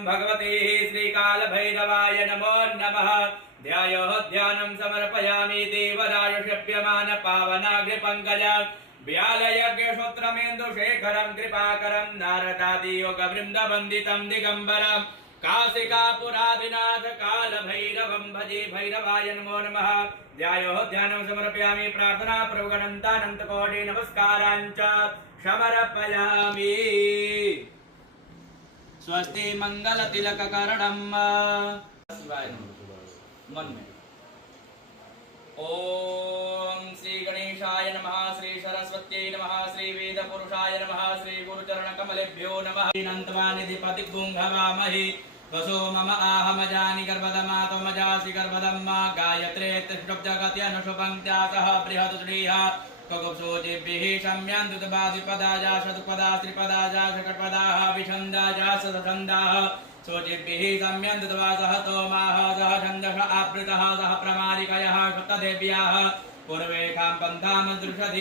भगवते श्रीकालभैरवाय नमो नमः। ध्यानं समर्पयामि देवराजशप्यमान पावनाग्निपङ्कज व्यालयज्ञश्रोत्रमेन्दुशेखरं कृपाकरं नारदादियोगवृन्दवन्दितं दिगम्बरं काशिकापुरादिनाथ कालभैरवं भजे भैरवाय नमो नमः। ध्यानं समर्पयामि प्रार्थना प्रवगणन्तानन्तकोटि नमस्काराञ्च समर्पयामि। स्वस्ति मंगलतिलककरणं शिवाय मन में ओम श्री गणेशाय नमः, श्री सरस्वत्यै नमः, श्री वेदपुरुषाय नमः, श्री गुरुचरणकमलेभ्यो नमः। अनन्तवानिधिपति पुंहवामहि वसो मम आहमजानि गर्भदमातमजासि गर्भदम्मा गायत्रे तिष्ठब्जगत्यनुषुपङ्क्त्या सह बृहदुश्रीः कगुप्सोजिभिः शम्यान्दुतबाधिपदाजा शतुपदा श्रीपदाजा शकटपदाः विछन्दाजा सतछन्दाः सोजिभिः सम्यन्दुतवासः तोमाः सह छन्दः आवृतः सह प्रमारिकयः शतदेव्याः पूर्वेकां पन्थां दृशति।